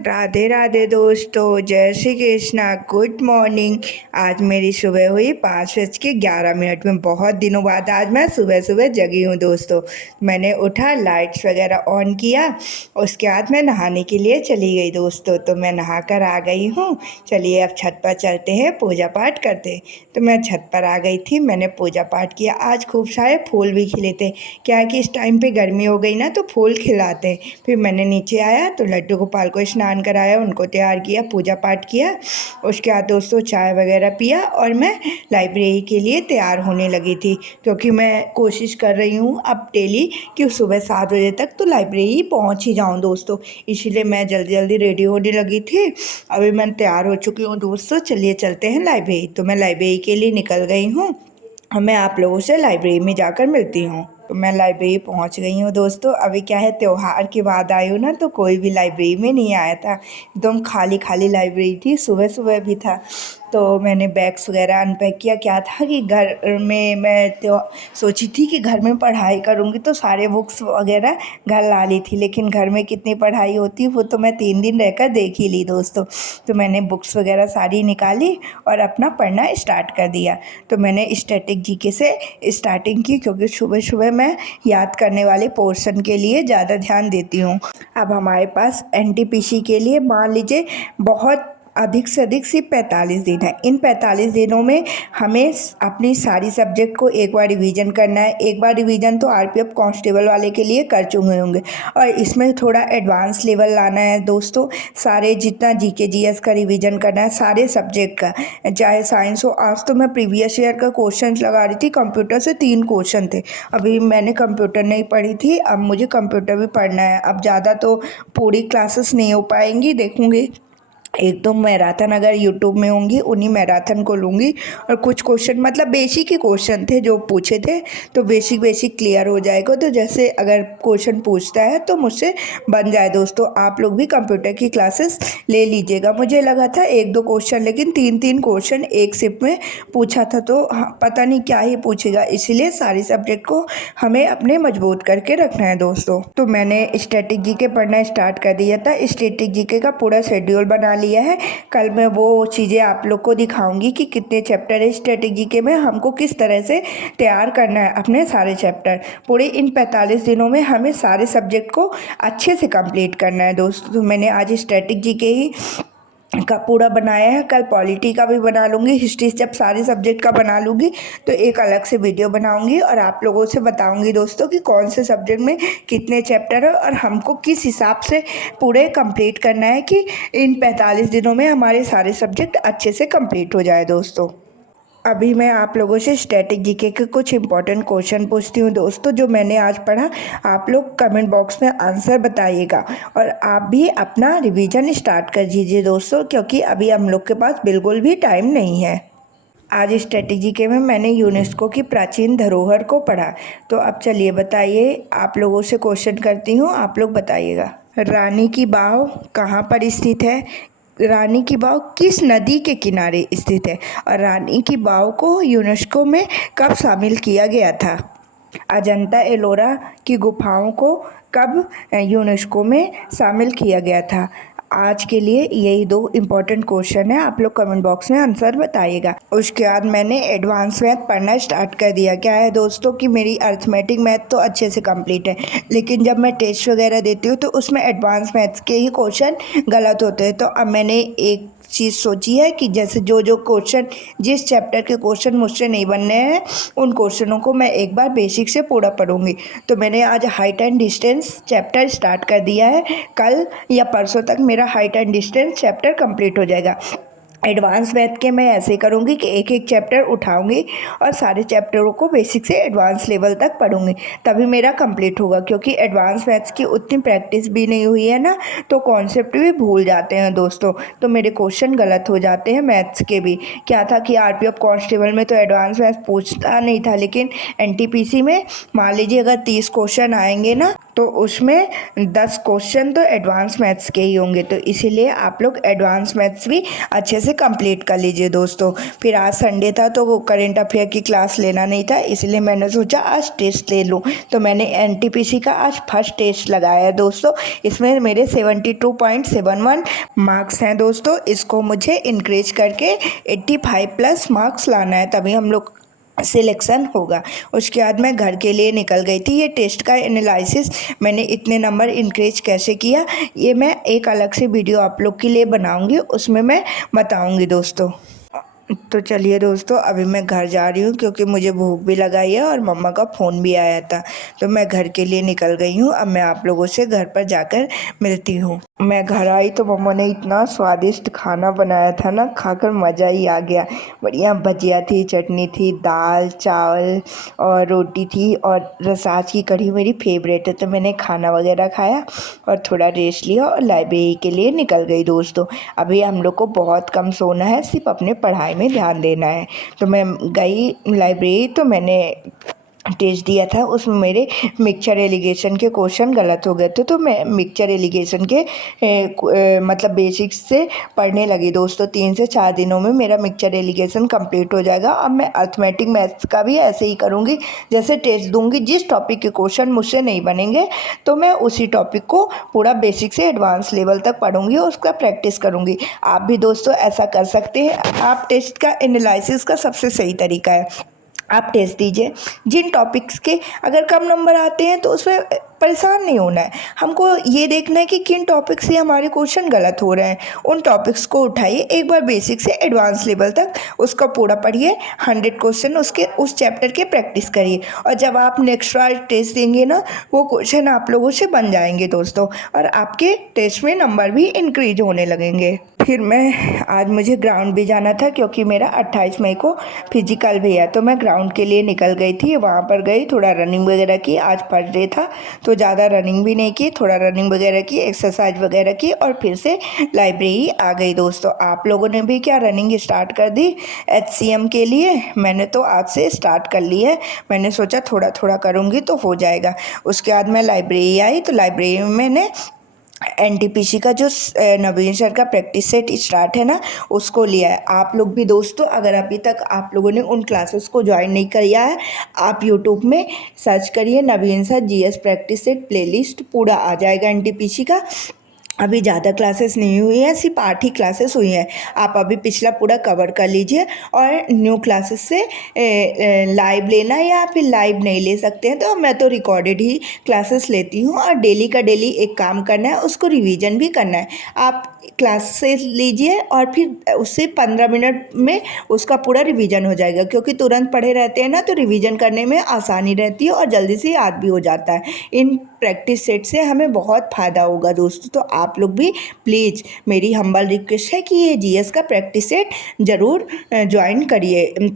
राधे राधे दोस्तों, जय Shri Krishna. Good morning. आज मेरी सुबह हुई 5:11 में। बहुत दिनों बाद आज मैं सुबह सुबह जगी हूँ दोस्तों। मैंने उठा, लाइट्स वगैरह ऑन किया, उसके बाद मैं नहाने के लिए चली गई दोस्तों। तो मैं नहा कर आ गई हूँ। चलिए अब छत पर चलते हैं, पूजा पाठ करते हैं। तो मैं छत पर आ गई थी, मैंने पूजा पाठ किया। आज खूब सारे फूल भी खिले थे। क्या है कि इस टाइम पे गर्मी हो गई ना, तो फूल खिलाते हैं। फिर मैंने नीचे आया तो लड्डू गोपाल को स्नान कराया, उनको तैयार किया, पूजा पाठ किया। उसके बाद दोस्तों चाय वगैरह पिया और मैं लाइब्रेरी के लिए तैयार होने लगी थी, क्योंकि मैं कोशिश कर रही हूँ अब डेली कि सुबह 7 बजे तक तो लाइब्रेरी पहुँच ही जाऊँ दोस्तों। इसीलिए मैं जल्दी जल्दी रेडी होने लगी थी। अभी मैं तैयार हो चुकी हूँ दोस्तों। चलिए चलते हैं लाइब्रेरी। तो मैं लाइब्रेरी के लिए निकल गई हूँ और मैं आप लोगों से लाइब्रेरी में जाकर मिलती हूँ। तो मैं लाइब्रेरी पहुँच गई हूँ दोस्तों। अभी क्या है, त्यौहार के बाद आई हूँ ना, तो कोई भी लाइब्रेरी में नहीं आया था। एकदम खाली खाली लाइब्रेरी थी, सुबह सुबह भी था। तो मैंने बैग्स वगैरह अनपैक किया। क्या था कि घर में मैं तो सोची थी कि घर में पढ़ाई करूँगी तो सारे बुक्स वगैरह घर ला ली थी, लेकिन घर में कितनी पढ़ाई होती है वो तो मैं 3 दिन रहकर देख ही ली दोस्तों। तो मैंने बुक्स वगैरह सारी निकाली और अपना पढ़ना स्टार्ट कर दिया। तो मैंने स्टैटिक जीके से स्टार्टिंग की, क्योंकि सुबह सुबह मैं याद करने वाले पोर्शन के लिए ज़्यादा ध्यान देती हूँ। अब हमारे पास एनटीपीसी के लिए मान लीजिए बहुत अधिक से अधिक सिर्फ 45 दिन है। इन 45 दिनों में हमें अपनी सारी सब्जेक्ट को एक बार रिवीजन करना है। एक बार रिवीजन तो आरपीएफ कांस्टेबल वाले के लिए कर चुके होंगे, और इसमें थोड़ा एडवांस लेवल लाना है दोस्तों। सारे जितना जीके जीएस का रिवीजन करना है, सारे सब्जेक्ट का, चाहे साइंस हो। आज तो मैं प्रीवियस ईयर का क्वेश्चन लगा रही थी। कंप्यूटर से 3 क्वेश्चन थे। अभी मैंने कंप्यूटर नहीं पढ़ी थी, अब मुझे कंप्यूटर भी पढ़ना है। अब ज़्यादा तो पूरी क्लासेस नहीं हो पाएंगी, देखूँगी एक दो मैराथन अगर यूट्यूब में होंगी, उन्हीं मैराथन को लूँगी। और कुछ क्वेश्चन मतलब बेसिक ही क्वेश्चन थे जो पूछे थे, तो बेसिक बेसिक क्लियर हो जाएगा। तो जैसे अगर क्वेश्चन पूछता है तो मुझसे बन जाए दोस्तों। आप लोग भी कंप्यूटर की क्लासेस ले लीजिएगा। मुझे लगा था 1-2 क्वेश्चन, लेकिन 3-3 क्वेश्चन एक शिफ्ट में पूछा था, तो पता नहीं क्या ही पूछेगा। इसीलिए सारी सब्जेक्ट को हमें अपने मजबूत करके रखना है दोस्तों। तो मैंने स्टैटिक जीके पढ़ना स्टार्ट कर दिया था। स्टैटिक जीके का पूरा शेड्यूल बना लिया है। कल मैं वो चीज़ें आप लोग को दिखाऊंगी कि कितने चैप्टर है स्टैटिक जीके में, हमको किस तरह से तैयार करना है अपने सारे चैप्टर। पूरे इन 45 दिनों में हमें सारे सब्जेक्ट को अच्छे से कंप्लीट करना है दोस्तों। तो मैंने आज स्टैटिक जीके ही का पूरा बनाया है। कल पॉलिटी का भी बना लूँगी। हिस्ट्री जब सारे सब्जेक्ट का बना लूँगी तो एक अलग से वीडियो बनाऊँगी और आप लोगों से बताऊँगी दोस्तों कि कौन से सब्जेक्ट में कितने चैप्टर है और हमको किस हिसाब से पूरे कंप्लीट करना है कि इन 45 दिनों में हमारे सारे सब्जेक्ट अच्छे से कंप्लीट हो जाए दोस्तों। अभी मैं आप लोगों से स्टैटिक जीके के कुछ इंपॉर्टेंट क्वेश्चन पूछती हूँ दोस्तों, जो मैंने आज पढ़ा। आप लोग कमेंट बॉक्स में आंसर बताइएगा और आप भी अपना रिवीजन स्टार्ट कर दीजिए दोस्तों, क्योंकि अभी हम लोग के पास बिल्कुल भी टाइम नहीं है। आज स्टैटिक जीके में मैंने यूनेस्को की प्राचीन धरोहर को पढ़ा। तो अब चलिए बताइए, आप लोगों से क्वेश्चन करती हूँ, आप लोग बताइएगा। रानी की बाव कहाँ पर स्थित है? रानी की बाव किस नदी के किनारे स्थित है? और रानी की बाव को यूनेस्को में कब शामिल किया गया था? अजंता एलोरा की गुफाओं को कब यूनेस्को में शामिल किया गया था? आज के लिए यही 2 इम्पॉर्टेंट क्वेश्चन है। आप लोग कमेंट बॉक्स में आंसर बताइएगा। उसके बाद मैंने एडवांस मैथ पढ़ना स्टार्ट कर दिया। क्या है दोस्तों कि मेरी अर्थमेटिक मैथ तो अच्छे से कंप्लीट है, लेकिन जब मैं टेस्ट वगैरह देती हूँ तो उसमें एडवांस मैथ्स के ही क्वेश्चन गलत होते हैं। तो अब मैंने एक चीज़ सोची है कि जैसे जो जो क्वेश्चन, जिस चैप्टर के क्वेश्चन मुझसे नहीं बनने हैं, उन क्वेश्चनों को मैं एक बार बेसिक से पूरा पढ़ूंगी। तो मैंने आज height and distance chapter start कर दिया है। कल या परसों तक मेरा height and distance chapter complete हो जाएगा। एडवांस मैथ के मैं ऐसे करूँगी कि एक एक चैप्टर उठाऊंगी और सारे चैप्टरों को बेसिक से एडवांस लेवल तक पढ़ूंगी, तभी मेरा कंप्लीट होगा। क्योंकि एडवांस मैथ्स की उतनी प्रैक्टिस भी नहीं हुई है ना, तो कॉन्सेप्ट भी भूल जाते हैं दोस्तों। तो मेरे क्वेश्चन गलत हो जाते हैं मैथ्स के भी। क्या था कि आरपीएफ कांस्टेबल में तो एडवांस मैथ्स पूछता नहीं था, लेकिन एनटीपीसी में मान लीजिए अगर 30 क्वेश्चन आएंगे ना, तो उसमें 10 क्वेश्चन तो एडवांस मैथ्स के ही होंगे, तो इसीलिए आप लोग एडवांस मैथ्स भी अच्छे से कंप्लीट कर लीजिए दोस्तों। फिर आज संडे था तो वो करेंट अफेयर की क्लास लेना नहीं था, इसलिए मैंने सोचा आज टेस्ट ले लूँ। तो मैंने एनटीपीसी का आज फर्स्ट टेस्ट लगाया है दोस्तों। इसमें मेरे 72.71 मार्क्स हैं दोस्तों। इसको मुझे इंक्रीज करके 85+ मार्क्स लाना है, तभी हम लोग सिलेक्शन होगा। उसके बाद मैं घर के लिए निकल गई थी। ये टेस्ट का एनालिसिस मैंने इतने नंबर इंक्रीज कैसे किया, ये मैं एक अलग से वीडियो आप लोग के लिए बनाऊंगी, उसमें मैं बताऊंगी दोस्तों। तो चलिए दोस्तों, अभी मैं घर जा रही हूँ क्योंकि मुझे भूख भी लगाई है और मम्मा का फ़ोन भी आया था, तो मैं घर के लिए निकल गई हूँ। अब मैं आप लोगों से घर पर जाकर मिलती हूँ। मैं घर आई तो मम्मा ने इतना स्वादिष्ट खाना बनाया था ना, खाकर मज़ा ही आ गया। बढ़िया भजिया थी, चटनी थी, दाल चावल और रोटी थी, और रसाज की कढ़ी मेरी फेवरेट है। तो मैंने खाना वगैरह खाया और थोड़ा रेस्ट लिया और लाइब्रेरी के लिए निकल गई दोस्तों। अभी हम लोग को बहुत कम सोना है, सिर्फ अपने पढ़ाई में ध्यान देना है। तो मैं गई लाइब्रेरी, तो मैंने टेस्ट दिया था, उसमें मेरे मिक्सचर एलिगेशन के क्वेश्चन गलत हो गए थे। तो मैं मिक्सचर एलिगेशन के मतलब बेसिक्स से पढ़ने लगी दोस्तों। 3 से 4 दिनों में मेरा मिक्सचर एलिगेशन कंप्लीट हो जाएगा। अब मैं अर्थमेटिक मैथ्स का भी ऐसे ही करूँगी, जैसे टेस्ट दूंगी, जिस टॉपिक के क्वेश्चन मुझसे नहीं बनेंगे तो मैं उसी टॉपिक को पूरा बेसिक से एडवांस लेवल तक पढ़ूंगी और उसका प्रैक्टिस करूँगी। आप भी दोस्तों ऐसा कर सकते हैं। आप टेस्ट का एनालिसिस का सबसे सही तरीका है, आप टेस्ट दीजिए। जिन टॉपिक्स के अगर कम नंबर आते हैं तो उसमें परेशान नहीं होना है, हमको ये देखना है कि किन टॉपिक से हमारे क्वेश्चन गलत हो रहे हैं। उन टॉपिक्स को उठाइए, एक बार बेसिक से एडवांस लेवल तक उसका पूरा पढ़िए, 100 क्वेश्चन उसके उस चैप्टर के प्रैक्टिस करिए, और जब आप नेक्स्ट बार टेस्ट देंगे ना, वो क्वेश्चन आप लोगों से बन जाएंगे दोस्तों, और आपके टेस्ट में नंबर भी इंक्रीज होने लगेंगे। फिर मैं आज मुझे ग्राउंड भी जाना था क्योंकि मेरा 28 मई को फिजिकल भी है, तो मैं ग्राउंड के लिए निकल गई थी। वहाँ पर गई, थोड़ा रनिंग वगैरह की, आज फर्स्ट डे था तो ज़्यादा रनिंग भी नहीं की, थोड़ा रनिंग वगैरह की, एक्सरसाइज वगैरह की, और फिर से लाइब्रेरी आ गई दोस्तों। आप लोगों ने भी क्या रनिंग स्टार्ट कर दी HCM के लिए? मैंने तो आज से स्टार्ट कर ली है, मैंने सोचा थोड़ा थोड़ा करूँगी तो हो जाएगा। उसके बाद मैं लाइब्रेरी आई, तो लाइब्रेरी में मैंने एनटीपीसी का जो नवीन सर का प्रैक्टिस सेट स्टार्ट है ना, उसको लिया है। आप लोग भी दोस्तों, अगर अभी तक आप लोगों ने उन क्लासेस को ज्वाइन नहीं किया है, आप यूट्यूब में सर्च करिए Naveen sir GS practice set, playlist पूरा आ जाएगा एनटीपीसी का। अभी ज़्यादा क्लासेस नहीं हुई हैं, सिर्फ 8 ही क्लासेस हुई हैं। आप अभी पिछला पूरा कवर कर लीजिए, और न्यू क्लासेस से लाइव लेना, या फिर लाइव नहीं ले सकते हैं तो मैं तो रिकॉर्डेड ही क्लासेस लेती हूँ, और डेली का डेली एक काम करना है, उसको रिवीजन भी करना है। आप क्लासेस लीजिए और फिर उससे 15 मिनट में उसका पूरा रिवीजन हो जाएगा, क्योंकि तुरंत पढ़े रहते हैं ना तो रिवीजन करने में आसानी रहती है और जल्दी से याद भी हो जाता है। इन प्रैक्टिस सेट से हमें बहुत फ़ायदा होगा दोस्तों। तो आप लोग भी प्लीज़, मेरी हम्बल रिक्वेस्ट है कि ये GS का प्रैक्टिस सेट ज़रूर ज्वाइन करिए,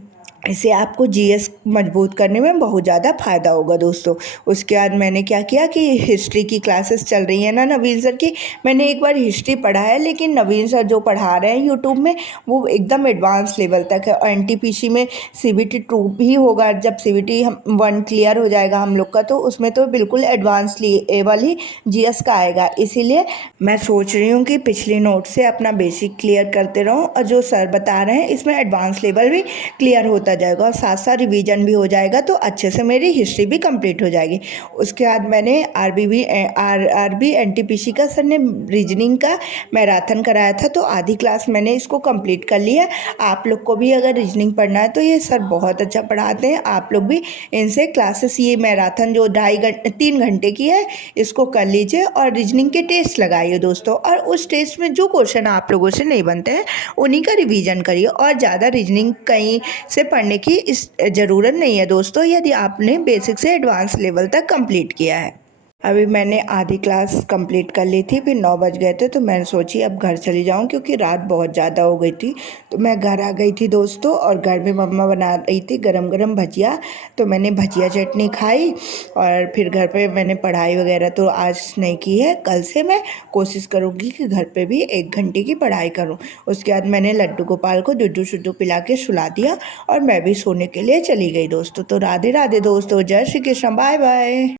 इससे आपको GS मजबूत करने में बहुत ज़्यादा फ़ायदा होगा दोस्तों। उसके बाद मैंने क्या किया कि हिस्ट्री की क्लासेस चल रही हैं ना नवीन सर की, मैंने एक बार हिस्ट्री पढ़ा है, लेकिन नवीन सर जो पढ़ा रहे हैं यूट्यूब में वो एकदम एडवांस लेवल तक है। और NTPC में CBT 2 भी होगा, जब CBT 1 क्लियर हो जाएगा हम लोग का, तो उसमें तो बिल्कुल एडवांस लेवल ही GS का आएगा। इसीलिए मैं सोच रही हूँ कि पिछली नोट से अपना बेसिक क्लियर करते रहूँ, और जो सर बता रहे हैं इसमें एडवांस लेवल भी क्लियर होता जाएगा, और साथ साथ रिवीजन भी हो जाएगा, तो अच्छे से मेरी हिस्ट्री भी कंप्लीट हो जाएगी। उसके बाद मैंने आरबी NTPC का सर ने रीजनिंग का मैराथन कराया था, तो आधी क्लास मैंने इसको कंप्लीट कर लिया। आप लोग को भी अगर रीजनिंग पढ़ना है तो ये सर बहुत अच्छा पढ़ाते हैं, आप लोग भी इनसे क्लासेस, ये मैराथन जो 3 घंटे की है, इसको कर लीजिए और रीजनिंग के टेस्ट लगाइए दोस्तों। और उस टेस्ट में जो क्वेश्चन आप लोगों से नहीं बनते हैं उन्हीं का रिवीजन करिए, और ज़्यादा रीजनिंग कहीं से पढ़ने की इस ज़रूरत नहीं है दोस्तों, यदि आपने बेसिक से एडवांस लेवल तक कंप्लीट किया है। अभी मैंने आधी क्लास कंप्लीट कर ली थी, फिर 9 बज गए थे, तो मैंने सोची अब घर चली जाऊं क्योंकि रात बहुत ज़्यादा हो गई थी। तो मैं घर आ गई थी दोस्तों, और घर में मम्मा बना रही थी गरम गरम भजिया, तो मैंने भजिया चटनी खाई। और फिर घर पे मैंने पढ़ाई वगैरह तो आज नहीं की है, कल से मैं कोशिश करूँगी कि घर पे भी 1 घंटे की पढ़ाई करूँ। उसके बाद मैंने लड्डू गोपाल को दुड्डू शुड्डू पिला के सुला दिया, और मैं भी सोने के लिए चली गई दोस्तों। तो राधे राधे दोस्तों, जय श्री कृष्ण, बाय बाय।